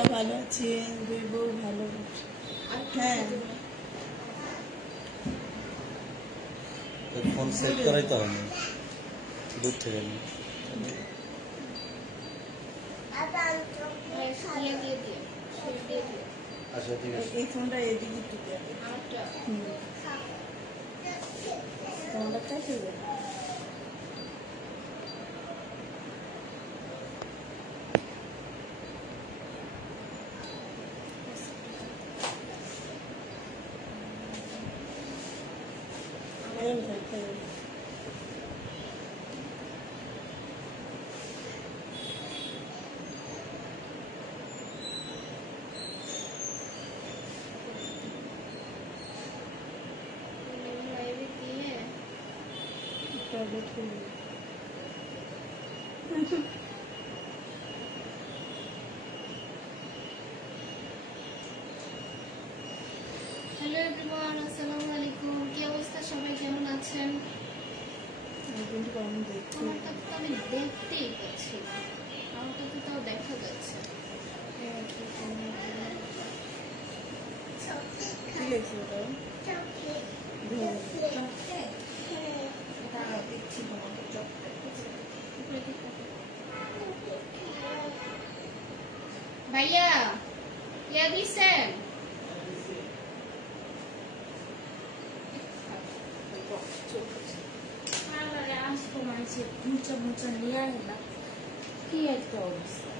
আমরা ভালো আছি দুই বউ ভালো হ্যাঁ। ফোন সেট করাই তো হয়নি। দূর থেকে আচ্ছা ঠিক আছে। এই ফোনটা এদিকে। ফোনটা কাছে দে। এই দেখ, এই। লাইভে দিয়ে একটা দেখে নে। হ্যালো এভরিওয়ান আসসালামু আলাইকুম কি অবস্থা? সবাই কেমন আছেন? আমারটা তো আমি দেখতেই পাচ্ছি আমারটা তো তাও দেখা যাচ্ছে। কি লেগছে ওটা ধরো। ভাইয়া ইয়া দিছেন আরে আসতো মানুষের মুচা মুচা নিয়ে আয় কি একটা অবস্থা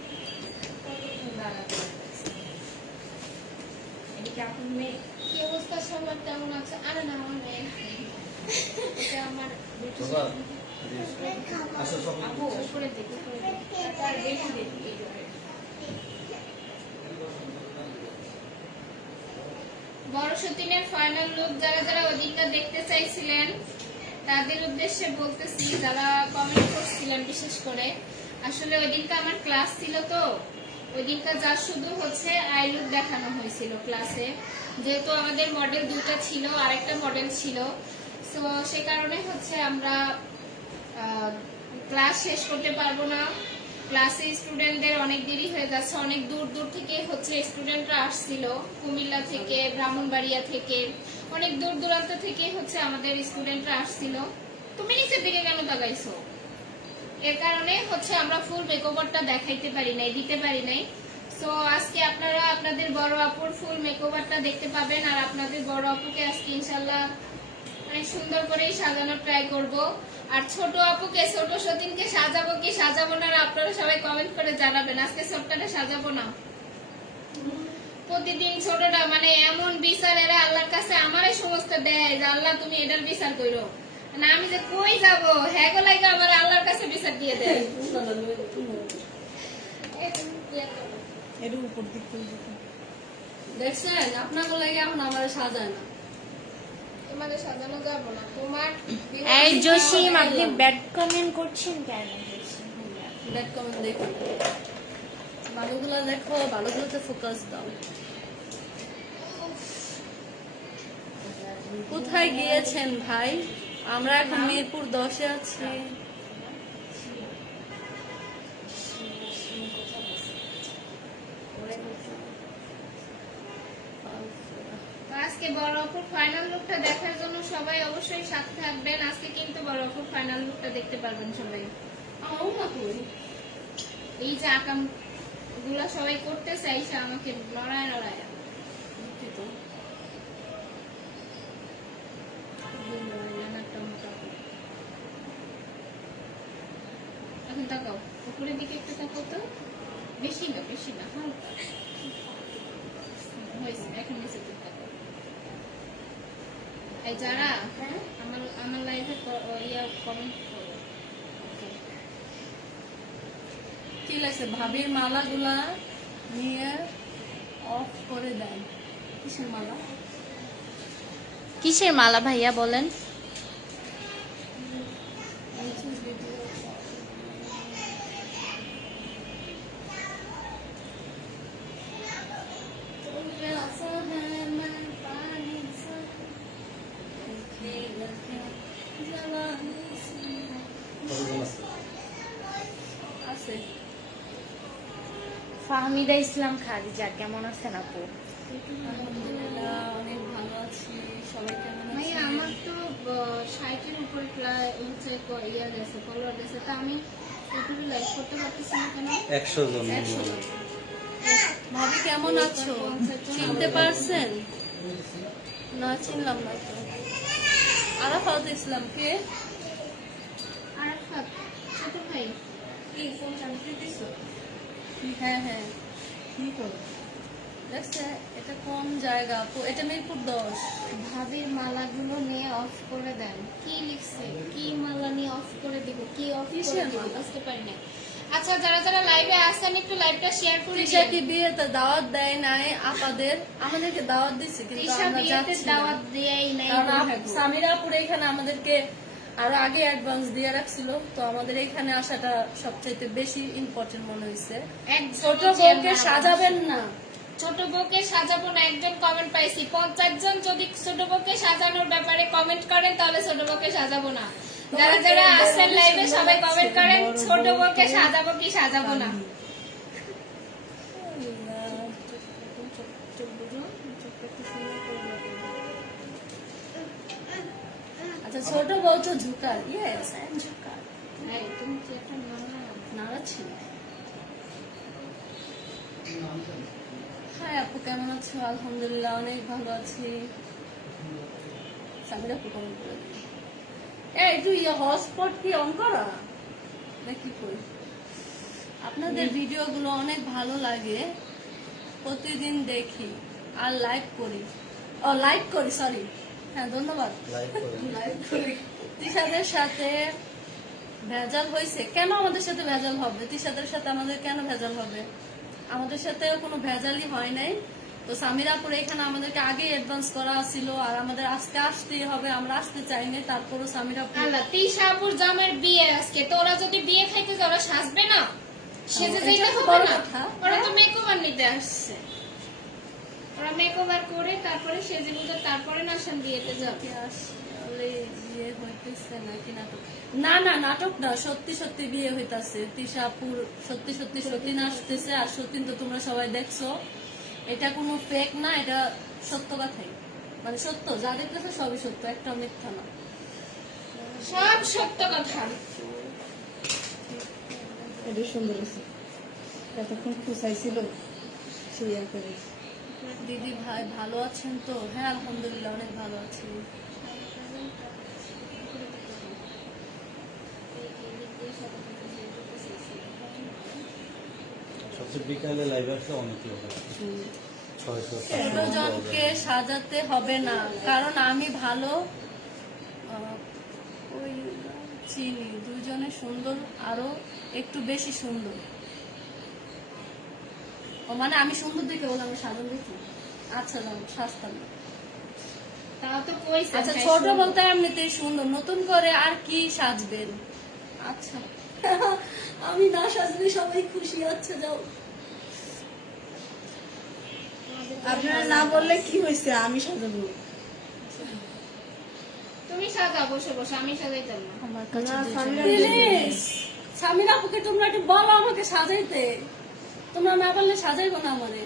এদিকে আপনি মেয়ে কি অবস্থা সবার কেমন আছে আরে না আমার মেয়ে এটা আমার আসো সব উপরে দেখি উপরে দেখি তার বেশি দেখি এই জন্য। বড় সতীনের ফাইনাল লুক যারা যারা ওদিনটা দেখতে চাইছিলেন, তাদের উদ্দেশ্যে বলতেছি, যারা কমেন্ট করছিলেন বিশেষ করে, আসলে ওই দিনটা আমার ক্লাস ছিল তো ওই দিনটা যা শুধু হচ্ছে আই লুক দেখানো হয়েছিল ক্লাসে যেহেতু আমাদের মডেল দুটো ছিল, আরেকটা মডেল ছিল। তো সে কারণে হচ্ছে আমরা ক্লাস শেষ করতে পারব না। ক্লাসে স্টুডেন্টদের অনেক দেরি হয়ে যাচ্ছে, অনেক দূর দূর থেকে হচ্ছে স্টুডেন্টরা আসছিল, কুমিল্লা থেকে, ব্রাহ্মণবাড়িয়া থেকে, অনেক দূর দূরান্ত থেকে হচ্ছে আমাদের স্টুডেন্টরা আসছিল। তুমি নিচের দিকে কেন তাকাইছো? এর কারণে হচ্ছে আমরা ফুল মেকওভারটা দেখাইতে পারি নাই, দিতে পারি নাই। সো আজকে আপনারা, আপনাদের বড় আপুর ফুল মেকওভারটা দেখতে পাবেন, আর আপনাদের বড় আপুকে আজকে ইনশাল্লাহ অনেক সুন্দর করেই সাজানোর ট্রাই করব। আর ছোট আপুকে ছোট সতীনকে সাজাবো কি সাজাবো না আপনারা সবাই কমেন্ট করে জানাবেন। আজকে ছোট্টটা সাজাবো না। প্রতিদিন ছোটটা মানে এমন বিচার এরা আল্লাহর কাছে আমারই সমস্ত দেয় যে আল্লাহ তুমি এটার বিচার করো। না আমি যে কই যাব? হ্যাঁ লাগে আমার আল্লাহর কাছে বিচার দিয়ে দেয়। এর উপর দিক থেকে দেখছেন? আপনাকে লাগে এখন আমার সাজায় না তোমাদের সাজানো যাব না তোমার এই জসিম আপনি ব্যাড কমেন্ট করছেন কেন? ব্যাড কমেন্ট দেখো। ভালোগুলো দেখো ভালোগুলোতে ফোকাস দাও। কোথায় গিয়েছেন ভাই? আমরা এখন মিরপুর দশে আছি। আজকে বড় অপুর ফাইনাল লুকটা দেখার জন্য সবাই অবশ্যই সাথে থাকবেন। আজকে কিন্তু বড় অপুর ফাইনাল লুকটা দেখতে পারবেন সবাই। এই যে আকামগুলা সবাই করতে চাইছে আমাকে লড়ায় লড়ায় দুঃখিত এখন তাকাও উপরের দিকে একটু তাকাও তো বেশি না বেশি না হালকা হয়েছে এখন নিচে দিকে তাকাও এই যারা আমার আমার লাইফে ইয়া কমেন্ট করো কি লাগছে ভাবির মালাগুলা নিয়ে অফ করে দেন। কিসের মালা? কিসের মালা ভাইয়া বলেন কতজন আছে আছে ফাহমিদা ইসলাম খাদিজা কেমন আছেন আপু? অনেক ভালো আছি। সবাই কেমন আছে আমার তো ষাটের উপরে ক্লা- হচ্ছে ক- ইয়ে গেছে ফলোয়ার গেছে। তা আমি ইউটিউবে লাইভ করতে পারতেছি না কেন? একশো জন ভাবি কেমন আছো? চিনতে পারছেন? না চিনলাম না তো। আরাফাত ইসলাম কে? আরাফাত ছোট ভাই। কি ফোন দিছো? হ্যাঁ হ্যাঁ। কি করো দেখছে এটা কোন জায়গা। এটা মিরপুর দশ। ভাবির মালাগুলো নিয়ে অফ করে দেন। কি লিখছে? কি মালা নিয়ে অফ করে দিব? কি অফ করে দিব? বুঝতে পারি না আচ্ছা যারা যারা লাইভে আসেন একটু লাইভটা শেয়ার করে তৃষা কি বিয়েতে দাওয়াত দেয় নাই? আপাদের? আমাদেরকে দাওয়াত দিচ্ছে কিন্তু তৃষা আমরা যাচ্ছি দাওয়াত দেয়াই নাই। কারণ বলব। এখানে আমাদেরকে আরও আগে অ্যাডভান্স দিয়ে রাখছিল তো আমাদের এখানে আসাটা সবচাইতে বেশি ইম্পর্টেন্ট মনে হয়েছে ছোট বউকে সাজাবেন না। ছোট বউকে সাজাবো না একজন কমেন্ট পাইছি। পঞ্চাশ জন যদি ছোট বউকে সাজানোর ব্যাপারে কমেন্ট করেন তাহলে ছোট বউকে সাজাবো না। যারা যারা আসেন লাইভে সবাই কমেন্ট করেন ছোট বউকে সাজাবো কি সাজাবো না? ছোট বউ তো ঝুকার ইয়েস হাই আপু কেমন আছো? আলহামদুলিল্লাহ অনেক ভালো আছি। সামিরা আপু কেমন করে? এই তুই হটস্পট কি অন করা? নাকি কই? আপনাদের ভিডিওগুলো অনেক ভালো লাগে। প্রতিদিন দেখি আর লাইক করি। ও লাইক করি সরি হ্যাঁ ধন্যবাদ। তিশাদের সাথে ভেজাল হয়েছে। কেন আমাদের সাথে ভেজাল হবে? তিশাদের সাথে আমাদের কেন ভেজাল হবে? আমাদের সাথে কোনো ভেজালই হয় নাই। তো সামিরাপুর এখানে আমাদেরকে আগে অ্যাডভান্স করা ছিল আর আমাদের আজকে আসতেই হবে। আমরা আসতে চাইনি তারপরও সামিরাপুর আল্লাহ তিশাপুর জামের বিয়ে আজকে। তোরা যদি বিয়ে খাইতে যাও, ওরা সাজবে না সেজে যাইতে হবে না। ওরা তো মেকওভার নিতে আসছে। ওরা মেকওভার করে তারপরে সেজে গুজে তারপরে নাসান বিয়েতে যাবে। না না নাটক না সত্যি সত্যি বিয়ে হইতাছে। তিশাপুর সত্যি সত্যি সত্যি আসতেছে আর সত্যি তো তোমরা সবাই দেখছ। এটা কোনো ফেক না এটা সত্য কথাই। মানে সত্য যা দেখতেছে সবই সত্য একটা মিথ্যা না। সব সত্য কথা। এটা সুন্দর আছে এতক্ষণ খুঁচাইছিল সেই করে। দিদি ভাই ভালো আছেন তো? হ্যাঁ আলহামদুলিল্লাহ অনেক ভালো আছি। সবচেয়ে বিকালে লাইভ আসলে অনেক লোক আছে ছয়শো ছোট জনকে সাজাতে হবে না কারণ আমি ভালো চিনি দুজনে সুন্দর আরও একটু বেশি সুন্দর। ও মানে আমি সুন্দর দেখে বলে আমি সাজান দেখি। আচ্ছা যাও সাজতাম। তাও তো কইছে আচ্ছা ছোট বলতে এমনিতেই সুন্দর নতুন করে আর কি সাজবেন? আচ্ছা। আমি না সাজলে সবাই খুশি আচ্ছা যাও। আপনারা না বললে কি হয়েছে আমি সাজাবো। তুমি সাজা বসে বসে আমি সাজাইতাম না। আমার কাছে সামিরা আপুকে তোমরা একটু বলো আমাকে সাজাইতে। তোমরা না বললে সাজাইবো না আমারে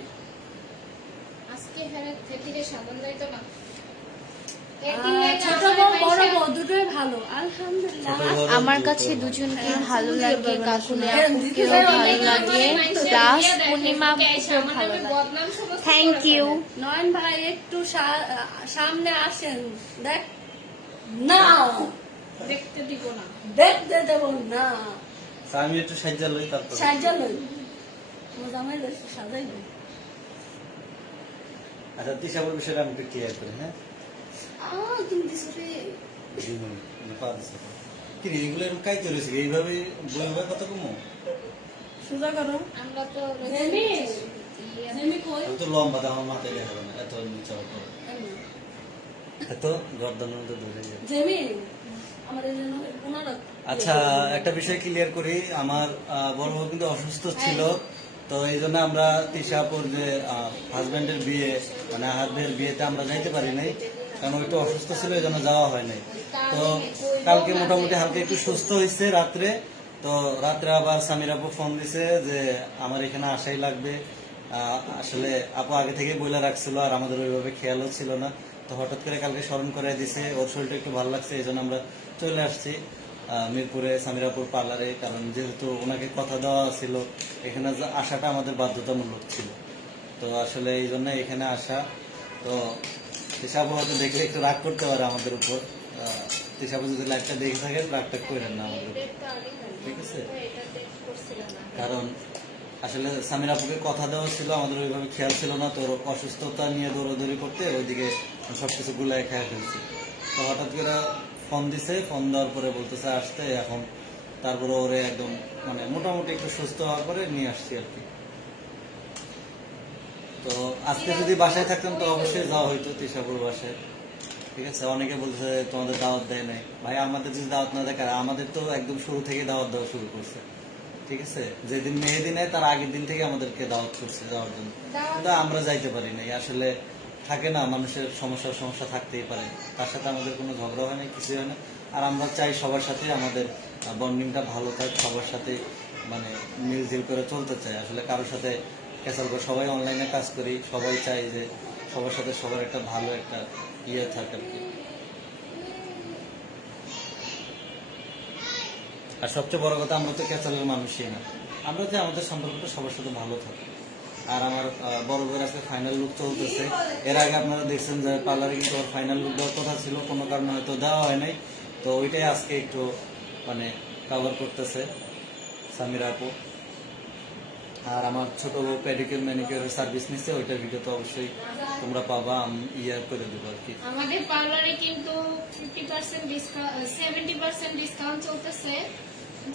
আজকে হেরে থেতিরে সাজান যাইতো না। আহ, ছোট বউ বড় বউ দুটোই ভালো আলহামদুলিল্লাহ। আমার কাছে দুজনকে ভালো লাগে কাকুলি হ্যাঁ, আপুকেও ভালো লাগে। প্লাস পূর্ণিমা ভালো লাগে। থ্যাংক ইউ নয়ন ভাই একটু সামনে আসেন। দেখ না। দেখতে দিব না। দেখতে দেব না। আমি একটু সাহায্য লই তারপর। সাহায্য লই। আচ্ছা বিষয়টা আমি একটু ক্লিয়ার করি হ্যাঁ? মানে। কি রে, এগুলো এরকম এইভাবে বই কত কমো? সোজা করো। আমরা তো জেমি জেমি কই? আমি তো লম্বা আমার মাথায় না। এত নিচা করো এত গর্দানের মধ্যে ধরে যাবে। জেমি আমাদের জন্য ওনারা আচ্ছা একটা বিষয় ক্লিয়ার করি। আমার বড় কিন্তু অসুস্থ ছিল। তো এই জন্য আমরা তিশাপুর যে হাজবেন্ডের বিয়ে মানে হাজবেন্ডের বিয়েতে আমরা যাইতে পারি নাই, কারণ একটু অসুস্থ ছিল, এই জন্য যাওয়া হয় নাই। তো কালকে মোটামুটি হালকা একটু সুস্থ হয়েছে রাত্রে। তো রাত্রে আবার সামির আপু ফোন দিছে যে, আমার এখানে আসাই লাগবে। আসলে আপু আগে থেকে বইলা রাখছিল, আর আমাদের ওইভাবে খেয়ালও ছিল না। তো হঠাৎ করে কালকে স্মরণ করে দিছে, ওর শরীরটা একটু ভালো লাগছে, এই জন্য আমরা চলে আসছি। মিরপুরে, সামিরাপুর পার্লারে, কারণ যেহেতু ওনাকে কথা দেওয়া ছিল, এখানে আসাটা আমাদের বাধ্যতামূলক ছিল। তো আসলে এই জন্য এখানে আসা। তো হিসাব হয়তো দেখলে একটু রাগ করতে পারে আমাদের উপর। হিসাব যদি লাইভটা দেখে থাকেন রাগটা করেন না আমাদের ঠিক আছে? কারণ আসলে সামির আপুকে কথা দেওয়া ছিল, আমাদের ওইভাবে খেয়াল ছিল না। তোর অসুস্থতা নিয়ে দৌড়াদৌড়ি করতে ওইদিকে সবকিছু গুলাই খেয়ে ফেলছি। তো হঠাৎ করে ফোন দিছে, ফোন দেওয়ার পরে বলতেছে আসতে, এখন তারপরে ওরে একদম মানে মোটামুটি একটু সুস্থ হওয়ার পরে নিয়ে আসছি আর কি। তো আজকে যদি বাসায় থাকতাম তো অবশ্যই যাওয়া হইতো তিশাপুর বাসায়। ঠিক আছে, অনেকে বলছে তোমাদের দাওয়াত দেয় নাই। ভাই, আমাদের যদি দাওয়াত না দেয় আমাদের তো একদম শুরু থেকে দাওয়াত দেওয়া শুরু করছে। ঠিক আছে, যেদিন মেহেদি তার আগের দিন থেকে আমাদেরকে দাওয়াত করছে যাওয়ার জন্য। কিন্তু আমরা যাইতে পারি নাই। আসলে থাকে না, মানুষের সমস্যা সমস্যা থাকতেই পারে। তার সাথে আমাদের কোনো ঝগড়া হয় না কিছু হয় না। আর আমরা চাই সবার সাথে আমাদের বন্ডিংটা ভালো থাক, সবার সাথে মানে মিলঝিল করে চলতে চাই। আসলে কারোর সাথে ক্যাসাল করে সবাই অনলাইনে কাজ করি, সবাই চাই যে সবার সাথে সবার একটা ভালো একটা ইয়ে থাকে আর কি। আর সবচেয়ে বড় কথা, আমরা তো ক্যাচালের মানুষই না। আমরা যে আমাদের সম্পর্কটা সবার সাথে ভালো থাকে। আর আমার বড় আজকে ফাইনাল লুক চলতেছে। এর আগে আপনারা দেখছেন যে পার্লারে কিন্তু ফাইনাল লুক দেওয়ার কথা ছিল, কোনো কারণে হয়তো দেওয়া হয় নাই। তো ওইটাই আজকে একটু মানে কভার করতেছে সামিরা আপু। আর আমার ছোট বউ পেডিকিউর ম্যানিকিউরের সার্ভিস নিচ্ছে ওইটার ভিডিও তো অবশ্যই তোমরা পাবা, আমি ইয়ে করে দেবো আর কি। আমাদের পার্লারে কিন্তু fifty percent discount seventy percent discount চলতেছে।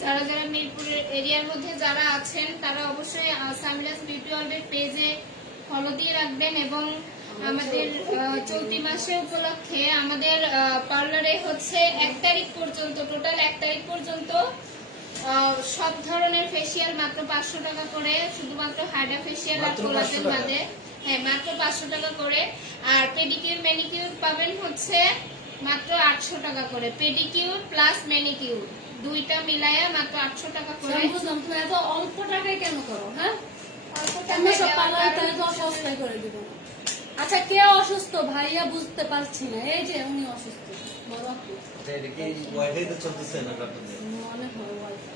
যারা যারা মিরপুরের এরিয়ার মধ্যে যারা আছেন তারা অবশ্যই সামিরাস বিউটি ওয়ার্ল্ডের পেজে ফলো দিয়ে রাখবেন এবং আমাদের চলতি মাসে উপলক্ষে আমাদের পার্লারে হচ্ছে এক তারিখ পর্যন্ত টোটাল এক তারিখ পর্যন্ত সব ধরনের ফেসিয়াল মাত্র পাঁচশো টাকা করে শুধুমাত্র হাইড্রা ফেসিয়াল আর মাত্র 500 কোলাজেন বাদে। হ্যাঁ মাত্র পাঁচশো টাকা করে। আর পেডিকিউর ম্যানিকিউর পাবেন হচ্ছে মাত্র আটশো টাকা করে। পেডিকিউর প্লাস ম্যানিকিউর দুইটা মিলাইয়া মাত্র আটশো টাকা করে। এত অল্প টাকায় কেন করো হ্যাঁ? অল্প আমরা টাকায় সব পার্লার তাহলে তো সস্তায় করে দিব। আচ্ছা কে অসুস্থ? ভাইয়া বুঝতে পারছি না। এই যে উনি অসুস্থ বড় আপু। এটা এটা কি ওয়াইফাই তো চলতেছে না কাটতে মনে হয় wifi।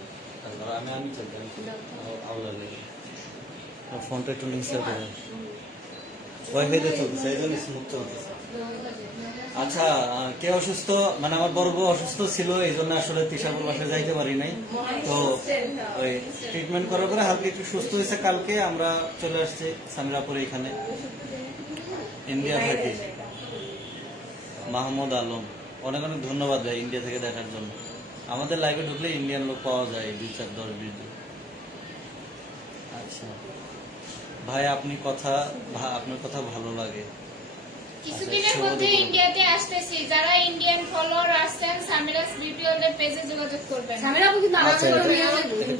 আমি আমি চলতে আউলা লেগে ফোনটা একটু নিচে ওয়াইফাই তে চলতেছে এই জন্য স্মুথ চলতেছে। আচ্ছা কে অসুস্থ? মানে আমার বড় বউ অসুস্থ ছিল এই জন্য আসলে তিশাপুর বাসায় যাইতে পারি নাই। তো ওই ট্রিটমেন্ট করার পরে হালকা একটু সুস্থ হয়েছে কালকে, আমরা চলে আসছি সামিরাপুর এখানে, ইন্ডিয়া থেকে। মাহমুদ আলম। অনেক অনেক ধন্যবাদ ভাই ইন্ডিয়া থেকে দেখার জন্য। আমাদের লাইভে ঢুকলে ইন্ডিয়ান লোক পাওয়া যায়, দুই চার দশ বিশ। আচ্ছা। ভাই, আপনি কথা আপনার কথা ভালো লাগে। কিছুদিনের আচ্ছা, মধ্যে ইন্ডিয়াতে আসতেছি। যারা ইন্ডিয়ান ফলোয়ার আসছেন সামিরাস বিউটি ওয়ার্ল্ডের পেজে যোগাযোগ করবেন। সামিরা আপু কিন্তু আমার আচ্ছা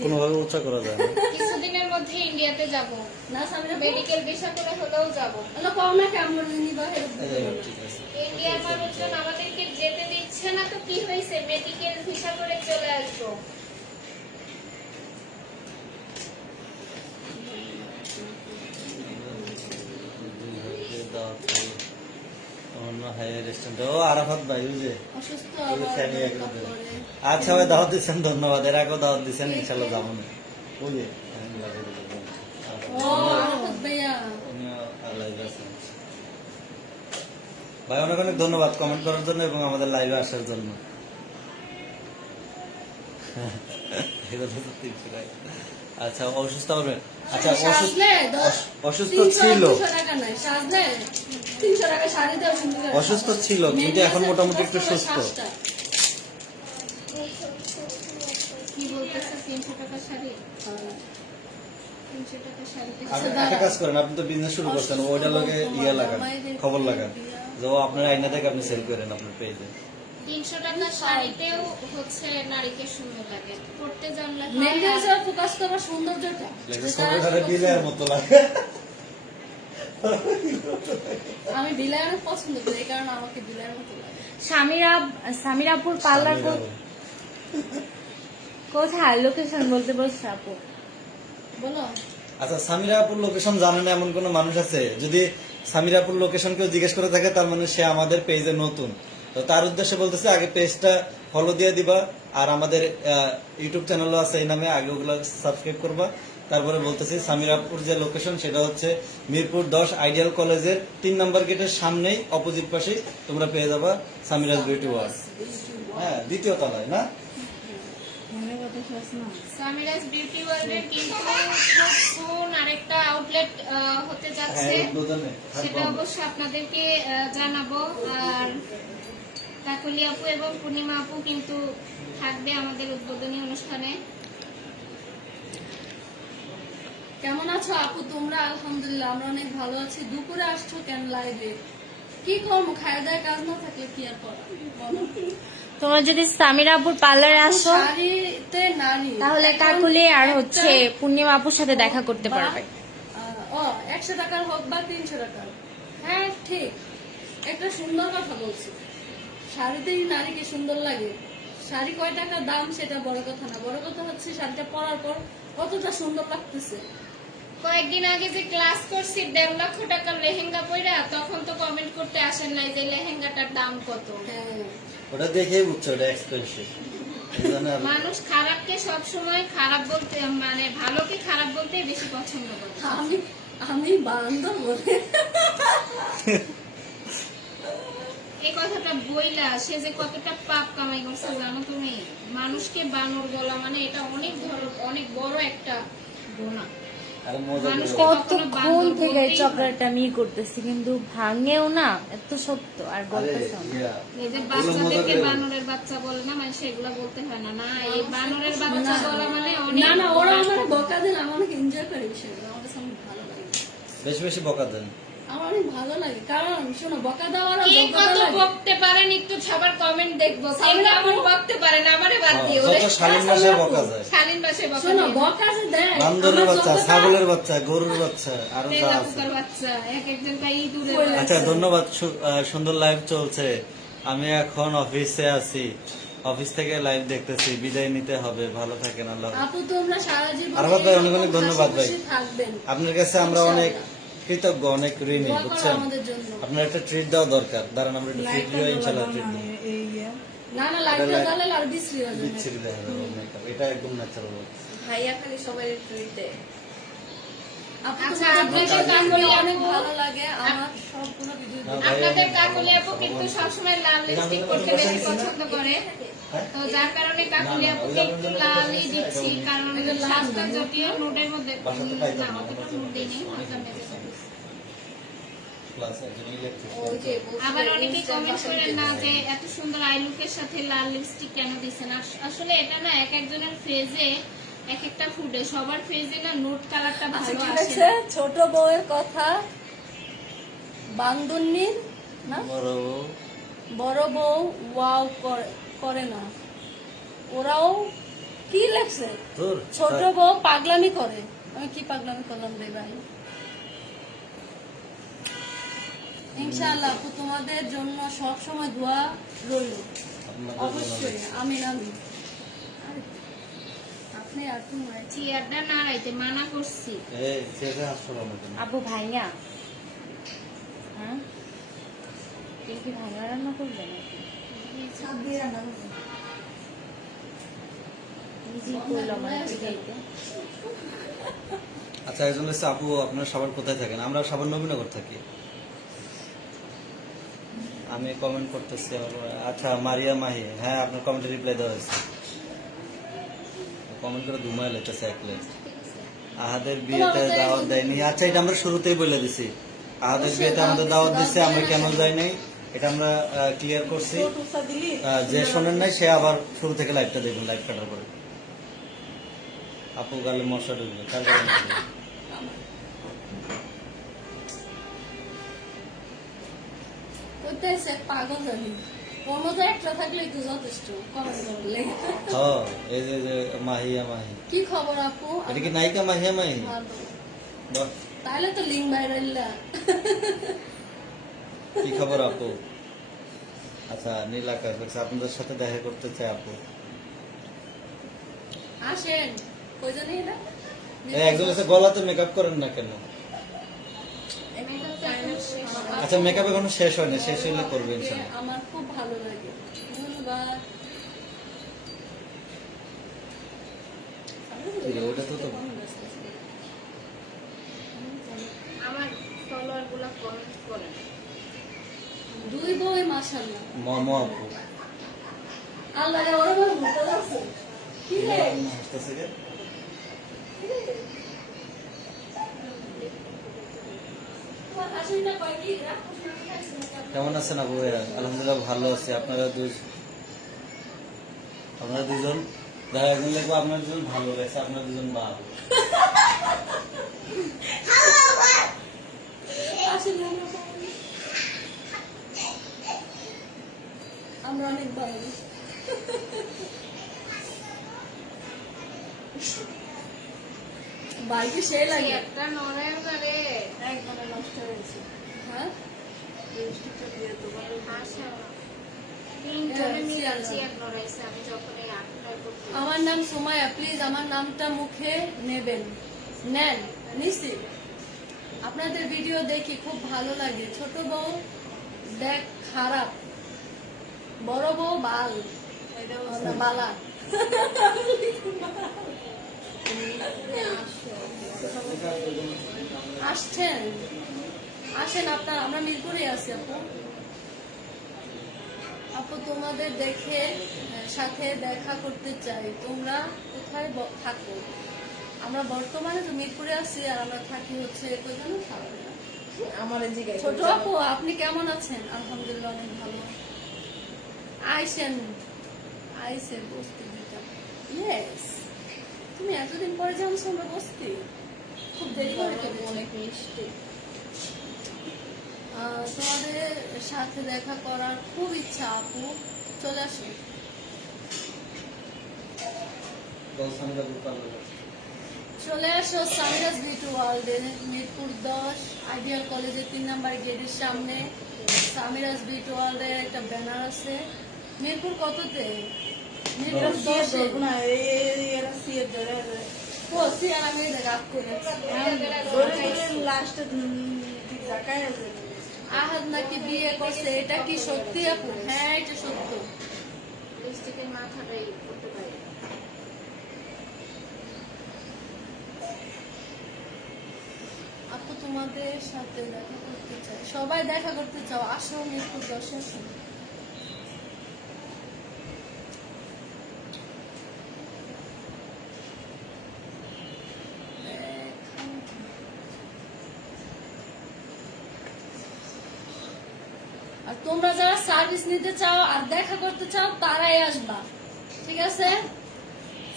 কোনোভাবে উচ্চ করা যায় না। কিছুদিনের মধ্যে ইন্ডিয়াতে যাব। না সামিরা মেডিকেল ভিসা করে হলেও যাব। হলো কম না কেমন নিবা ইন্ডিয়ার মানুষজন আমাদেরকে যেতে দিচ্ছে না তো কি হয়েছে? মেডিকেল ভিসা করে চলে আসব দুই হাতে দাওয়াত করে। অন্য হাই রেস্টুরেন্ট ও আরাফাত ভাই। করে। আচ্ছা ভাই দাওয়াত দিচ্ছেন ধন্যবাদ এর আগেও দাওয়াত দিচ্ছেন ইনশাল্লাহ যাব না আছেন। ভাই অনেক অনেক ধন্যবাদ কমেন্ট করার জন্য এবং আমাদের লাইভে আসার জন্য এগুলো তো তিনশো টাকা। আচ্ছা অসুস্থ হবেন। আচ্ছা অসুস্থ ছিল। অসুস্থ ছিল, কিন্তু এখন মোটামুটি একটু সুস্থ। সাজটা। কি বলতেছে? তিনশো টাকা শাড়ি? তিনশো টাকা শাড়িতে আপনি একটা কাজ করেন আপনি তো বিজনেস শুরু করছেন লগে ইয়ে লাগান খবর লাগান। যে ও আপনার আইনা থেকে আপনি সেল করেন আপনার পেয়ে পেজে তিনশো টাকা শাড়িতেও হচ্ছে নারীকে সুন্দর লাগে। পড়তে জানলে মেয়েদের ফোকাস করবা সৌন্দর্যটা। যেটা ছোটখাটো ডিলের মতো লাগে। আমি বিলায় পছন্দ করি এই কারণে আমাকে বিলায়ের মতো লাগে। সামিরা সামিরাপুর পার্লার কোথায়? লোকেশন বলতে বলছো আপু? বলো। আচ্ছা সামিরাপুর লোকেশন জানে না এমন কোনো মানুষ আছে? যদি সামিরাপুর লোকেশন কেউ জিজ্ঞেস করে থাকে তার মানে সে আমাদের পেজে নতুন। তো তার উদ্দেশ্যে বলতেছে আগে পেজটা ফলো দিয়ে দিবা আর আমাদের ইউটিউব চ্যানেলও আছে এই নামে আগে ওগুলো সাবস্ক্রাইব করবা। তারপরে বলতেছি সামিরাপুর যে লোকেশন সেটা হচ্ছে মিরপুর দশ আইডিয়াল কলেজের তিন নম্বর গেটের সামনেই অপোজিট পাশেই তোমরা পেয়ে যাবা সামিরাজ বিউটি ওয়ার্ল্ড হ্যাঁ দ্বিতীয় তলায় না? কথা শেষ না সামিরাজ বিউটি ওয়ার্ল্ডের কিন্তু খুব সুন আরেকটা আউটলেট হতে হ্যাঁ যাচ্ছে। সেটা অবশ্যই আপনাদেরকে জানাব। আর কাকলি আপু এবং পূর্ণিমা আপু কিন্তু থাকবে আমাদের উদ্বোধনী অনুষ্ঠানে। কেমন আছো আপু? তোমরা আলহামদুলিল্লাহ আমরা অনেক ভালো আছি। দুপুরে আসছো কেন লাইভে কি করব? কাজ না থাকলে কি আর করা? তোমরা যদি সামিরা আপুর পার্লারে আসো তাহলে কাকুলি আর হচ্ছে পূর্ণিমা আপুর সাথে দেখা করতে পারবে। ও একশো টাকার হোক বা তিনশো টাকার। হ্যাঁ ঠিক। একটা সুন্দর কথা বলছি। শাড়িতেই নারীকে সুন্দর লাগে? শাড়ি কয় টাকা দাম সেটা বড় কথা না। বড় কথা হচ্ছে শাড়িটা পরার পর কতটা সুন্দর লাগতেছে। কয়েকদিন আগে যে ক্লাস করছি দেড় লক্ষ টাকার লেহেঙ্গা পইরা তখন তো কমেন্ট করতে আসেন নাই যে লেহেঙ্গাটার দাম কত। হ্যাঁ। ওটা দেখেই বুঝছ ওটা এক্সপেন্সিভ মানুষ খারাপকে সব সময় খারাপ বলতে মানে ভালোকে খারাপ বলতে বেশি পছন্দ করে। আমি আমি বান্দর বলে এই কথাটা বইলা সে যে কতটা পাপ কামাই করছে জানো তুমি? মানুষকে বানর বলা মানে এটা অনেক ধর অনেক বড় একটা গোনা আর মজা মানুষ করে। কতক্ষণ থেকে চক্রাটা আমি করতেছি কিন্তু ভাঙেও না এত সত্য আর বলতেছে এই যে বাচ্চাদেরকে বানরের বাচ্চা বলে না মানে সেগুলো বলতে হয় না। না এই বানরের বাচ্চা বলা মানে না। না ওরা আমার বকা দিলে আমার অনেক এনজয় করে বিষয়গুলো আমার কাছে ভালো লাগে। বেশি বেশি বকা দেন। আমার অনেক ভালো লাগে। কারণ শোনো বকা দেওয়ার কে কত বকতে পারেন? একটু সবার কমেন্ট দেখব। কেউ এমন বকতে পারেন আমারে বাদ দিয়ে। হ্যাঁ, যত শালীন ভাষায় বকা। যায়। শালীন বাসে বকা শোনো বকা যে দেয় বান্দরের বাচ্চা ছাগলের বাচ্চা গরুর বাচ্চা আরও যা আছে। বাচ্চা এক একজন পাই দূরে আচ্ছা ধন্যবাদ সুন্দর লাইভ চলছে। আমি এখন অফিসে আছি। অফিস থেকে লাইভ দেখতেছি। বিদায় নিতে হবে। ভালো থাকেন আল্লাহ। আপু তোমরা সারা জীবন ভাই, অনেক অনেক ধন্যবাদ ভাই। আপনার কাছে আমরা অনেক কৃতজ্ঞ অনেক ঋণী বুঝছেন? আপনার একটা ট্রিট দেওয়া দরকার। দাঁড়ান আমরা একটু ট্রিট দিয়ে ইনশাল্লাহ ট্রিট দিই ইয়ে। না না লাগলে তাহলে আর বিশ্রী হয়ে যাবে। দেখা যাবে এটা একদম ন্যাচারাল ভাইয়া খালি সবাই ট্রিট দেয় আপু আচ্ছা, আপনাদের কাকুলি আপু- কিন্তু সবসময় লাল লিপস্টিক বেশি পছন্দ করে। তো যার কারণে কাকুলি আপুকে একটু লালই দিচ্ছি কারণ স্বাস্থ্য যদিও নোটের মধ্যে বাসাতে পাইতাম না না, অতটা নোট দিই নেই হালকা মেজে করে। প্লাস একজন ইলেকট্রিক আবার অনেকে কমেন্ট করেন না যে এত সুন্দর আই লুকের সাথে লাল লিপস্টিক কেন দিচ্ছেন আসলে এটা না এক একজনের ফেজে এক একটা ফুডে সবার ফেজে না নোট কালারটা আচ্ছা ভালো আসে ছোট বউয়ের কথা। বান্দুন্নির না? বড় বউ। ওয়াও করে- করে না। ওরাও কি লেখছে? ছোট বউ পাগলামি করে। আমি কি পাগলামি করলাম রে ভাই? ইনশাআল্লাহ আপু তোমাদের জন্য সব সময় দোয়া রইল। অবশ্যই আমি আমি আপনি আর তুমি চেয়ারটা নাড়াইতে মানা করছি। আপু ভাইয়া। হ্যাঁ? কি ভাইয়া রান্না করবে নাকি? মানে আচ্ছা একজন হচ্ছে আপু আপনারা সবার কোথায় থাকেন? আমরা সবার নবীনগর থাকি। আমি কমেন্ট করতেছি আচ্ছা মারিয়া মাহি হ্যাঁ আপনার কমেন্টে রিপ্লাই দেওয়া হয়েছে। কমেন্ট করে ধুমায় লেগেছে এক প্লেট আহাদের বিয়েতে দাওয়াত দেয়নি। আচ্ছা এটা আমরা শুরুতেই বলে দিছি। আহাদের বিয়েতে আমাদের দাওয়াত দিছে আমরা কেন যাই নাই এটা আমরা ক্লিয়ার করছি। যে শোনেন নাই সে আবার শুরু থেকে লাইভটা দেখবেন লাইভ কাটার পরে। আপু গালে মশা ঢুকবে কার গালে পাগল জানি। ওর মধ্যে একটা থাকলে একটু যথেষ্ট কমেন্ট করলে। হ্যাঁ এই যে মাহিয়া মাহি কি খবর আপু? এটা কি নায়িকা মাহিয়া মাহি তাহলে তো লিঙ্ক ভাইরাল কি খবর আপু? আচ্ছা নীল আকাশ আপনাদের সাথে দেখা করতে চাই আপু। আসেন। কই জানি এই একজন গলাতে মেকআপ করেন না কেন? আচ্ছা মেকআপ এখনও শেষ হয়নি শেষ হইলে করবেন ইনশাল্লাহ আমার খুব ভালো লাগে ধন্যবাদ ওটা তো তো আমার ফলোয়ারগুলা কমেন্ট করে দুই বই মাশাআল্লাহ মমো আপু আল্লাহ ওরা আছে কি রে হাসতেছে কে? তোমার হাসিটা কয় কি রাখো কেমন আছেন আপু ভাইয়া? আলহামদুলিল্লাহ ভালো আছি। আপনারা দুই আপনারা দুজন দেখা একজন লিখব আপনার দুজন ভালো গেছে আপনার দুজন বা। আমরা অনেক ভালো। বাইকে সে লাগে একটা নড়ায় না রে একবারে নষ্ট হয়েছে হ্যাঁ লিপস্টিকটা দিয়ে তো বলো আশা আমার নাম সুমায়া প্লিজ আমার নামটা মুখে নেবেন নেন নিশ্চি আপনাদের ভিডিও দেখি খুব ভালো লাগে। ছোট বউ দেখ খারাপ। বড় বউ বাল। বালা। আসছেন? আসেন আপনার আমরা মিরপুরে আছি আপু। আপু তোমাদের দেখে সাথে দেখা করতে চাই। তোমরা কোথায় থাকো? আমরা বর্তমানে তো মিরপুরে আছি আর আমরা থাকি হচ্ছে কই জানো? আমার ছোট আপু আপনি কেমন আছেন? আলহামদুলিল্লাহ অনেক ভালো। আইসেন। আইসেন বসতে দিতাম ইয়েস তুমি এতদিন পরে জানছো আমরা বসতে খুব দেরি করে ফেলেছি। অনেক মিষ্টি। তোমাদের সাথে দেখা করার খুব ইচ্ছা আপু। চলে আসো। চলে আসো সামিরাজ বিউটি ওয়ার্ল্ডে মিরপুর দশ আইডিয়াল কলেজের তিন নাম্বার গেটের সামনে। সামিরাজ বিউটি ওয়ার্ল্ডের একটা ব্যানার আছে। মিরপুর কততে? আহাদ নাকি বিয়ে করছে এটা কি সত্যি আপু হ্যাঁ এটা সত্য আপু তোমাদের সাথে দেখা করতে চাই সবাই দেখা করতে চাও আসো মিরপুর দশে আসো আর তোমরা যারা সার্ভিস নিতে চাও আর দেখা করতে চাও তারাই আসবা। ঠিক আছে?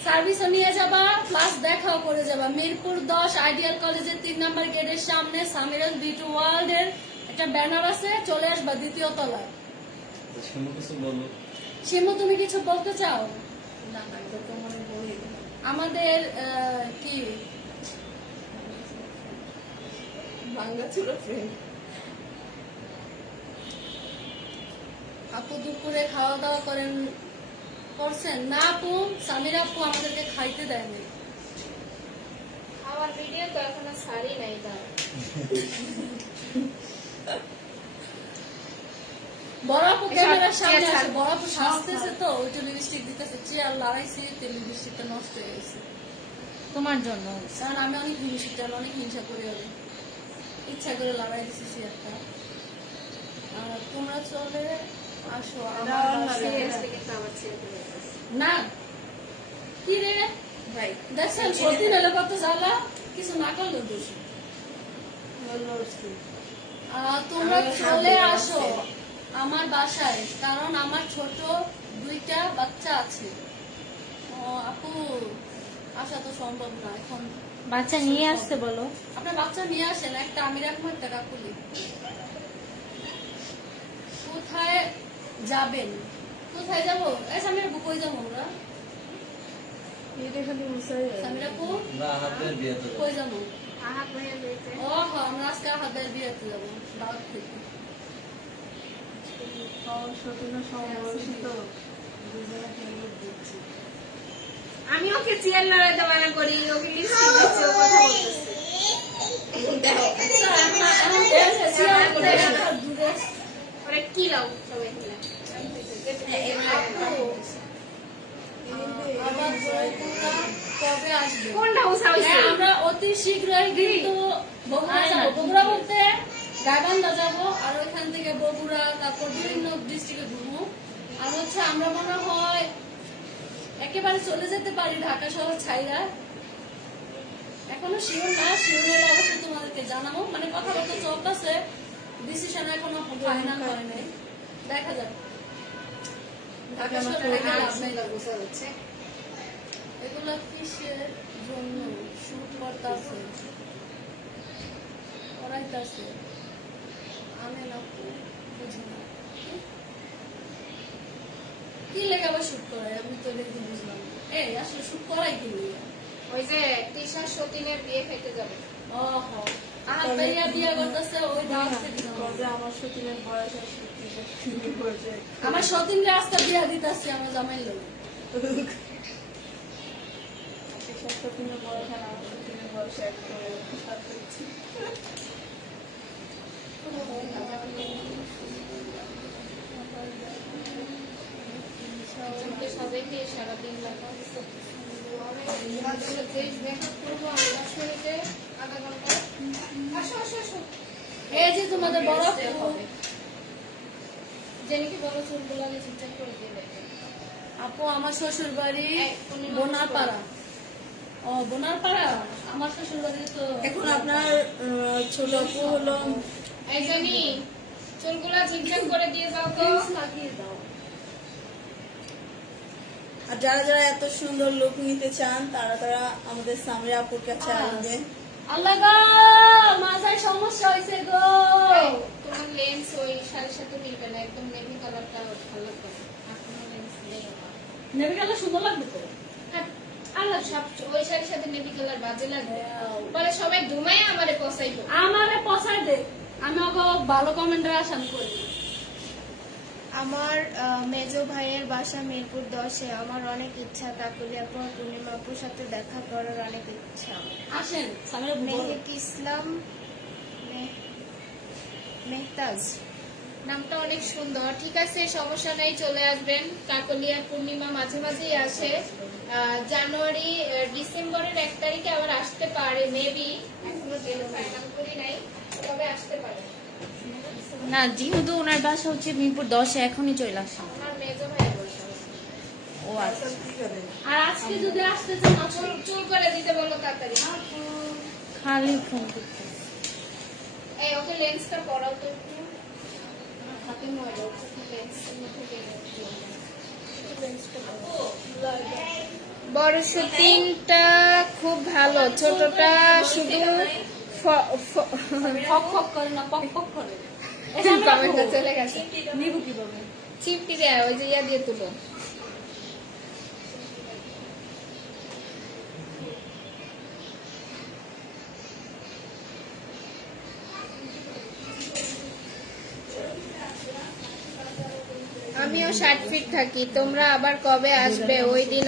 সার্ভিসও নিয়ে যাবা প্লাস দেখাও করে যাবা। মিরপুর দশ আইডিয়াল কলেজের তিন নম্বর গেটের সামনে সামিরাল বিটু ওয়ার্ল্ড এর একটা ব্যানার আছে চলে আসবা দ্বিতীয় তলায়। শিমু তুমি কিছু বলতে চাও? মনে আমাদের আহ, কি? বাংলা ছিল ফ্রেন্ড আপু দুপুরে খাওয়া দাওয়া করেন করছেন? না আপু সামির আপু আমাদেরকে খাইতে দেয়নি। আমার ভিডিও তো এখনও সারি নাই তার বড় আপু ক্যামেরার সামনে আছে বড় আপু সাজতেছে তো ওইটা লিপস্টিক দিতেছে চেয়ার লড়াইছে তো লিপস্টিকটা নষ্ট হয়ে গেছে। তোমার জন্য। কারণ আমি অনেক হিংসা অনেক হিংসা করি ওদের ইচ্ছা করে লড়াই দিছি চেয়ারটা। আর তোমরা চলে না বাসায়। রে। সিরিয়াস থেকে খাবার ছেড়ে দিলে না কি রে? ভাই দেখছেন সত্যি নাহলে কত জ্বালা? কিছু না করলে দোষ। ভালো হচ্ছে আহ, তোমরা চলে আসো আমার বাসায় কারণ আমার ছোট দুইটা বাচ্চা আছে। আপু আসা তো সম্ভব না এখন বাচ্চা নিয়ে আসতে বলো। আপনার বাচ্চা নিয়ে আসেন একটা আমি রাখব একটা কাকুলি। কোথায় যাবেন কোথায় যাব এই কই যাব আমরা এটা খালি মুসাই সামিরা আপু আমরা হাতের বিয়েতে কই যাব আহাত ভাইয়া দিয়েছে ও আমরা আজকে হাতের বিয়েতে যাব দাওয়াত থেকে না আমি ওকে চেয়ার লড়াইতে মানা করি ওকে কথা বলতেছে দেখো আচ্ছা, এখন দূরে ওরা কি লাও সবাই মিলে আবার বগুড়া কবে আসবে কোনটা উষা হইছে? আমরা অতি শীঘ্রই কিন্তু বগুড়া যাব। বগুড়া বলতে গাইবান্ধা যাব আর ওইখান থেকে বগুড়া তারপর বিভিন্ন ডিস্ট্রিক্টে ঘুরবো। আর হচ্ছে আমরা মনে হয় একেবারে চলে যেতে পারি ঢাকা শহর ছাইরা এখনও শিওর না শিওর হলে অবশ্যই তোমাদেরকে জানাব। মানে কথাবার্তা চলতেছে। ডিসিশন এখনও ফাইনাল হয় নাই। দেখা যাক। ঢাকা শহর থেকে লাভ নাই। উষা হচ্ছে এগুলা কিসের জন্য? শুট করতেছে। করাইতাছে। আমি না বুঝি না। কি? লেগে আবার শুট করাই আমি তো দেখি বুঝলাম। এই আসলে শুট করাই কি ওই যে তিশা সতীনের বিয়ে খাইতে যাবে। আমার সতীনের বয়স আমার সতীন রাস্তা দিয়া দিতেছে আমার জামাই লোক সতীনের বয়স আর আমার সতীনের বয়স এক করে সবাইকে সারাদিন লাগা মেকআপ করব আমি দশ মিনিটে আধা ঘণ্টা আসো আসো আসো এই যে তোমাদের বড় জেনে কি বড় চুলগুলো আগে ঠিকঠাক করে দেবে আপু আমার শ্বশুর বাড়ি বোনারপাড়া। ও বোনারপাড়া? আমার শ্বশুর বাড়ি তো এখন আপনার ছোট আপু হলো এই জানি চুলগুলা করে দিয়ে যাও তো। লাগিয়ে দাও। আর যারা যারা এত সুন্দর লুক নিতে চান তারা তারা আমাদের সামনে আপুর কাছে আসবেন আল্লাহ গো মাথায় সমস্যা হয়েছে গো। তোমার লেন্স ওই শাড়ির সাথে মিলবে না একদম নেভি কালারটা ভালো লাগবে আমার। নেবে সুন্দর লাগবে তো? আর আল্লাহ সব ওই শাড়ির সাথে নেভি কালার বাজে লাগবে। বলে সবাই ঘুমায় আমারে পসাইবো আমারে পছায় দে। আমি ওকে ভালো কমেন্টের আসামি করি। আমার মেজো ভাইয়ের বাসা মিরপুর দশে আমার অনেক ইচ্ছা কাকুলি আপু আর পূর্ণিমা আপুর সাথে দেখা করার অনেক ইচ্ছা আসেন মেহেক ইসলাম মেহতাজ। নামটা অনেক সুন্দর। ঠিক আছে সমস্যা নেই চলে আসবেন। কাকলিয়া পূর্ণিমা মাঝে মাঝেই আসে। আহ, জানুয়ারি ডিসেম্বরের এক তারিখে আবার আসতে পারে মেবি এখনও ফাইনাল করি নাই। না যেহেতু ওনার বাসা হচ্ছে মিরপুর দশে এখনই চলে আসে। ও আচ্ছা। আর আজকে যদি আসতে চান চুল করে দিতে বলো তাড়াতাড়ি। খালি ফোন করতে। এই ওকে লেন্সটা পরাও তো একটু। হাতে লেন্সের মধ্যে। বড় শুটিংটা খুব ভালো ছোটটা শুধু ফক ফক করে না পক পক করে। কমেন্টটা চলে গেছে। নিবো কীভাবে চিপটি দেয় ওই যে ইয়া দিয়ে তুলো। আমিও ষাট ফিট থাকি তোমরা আবার কবে আসবে? ওই দিন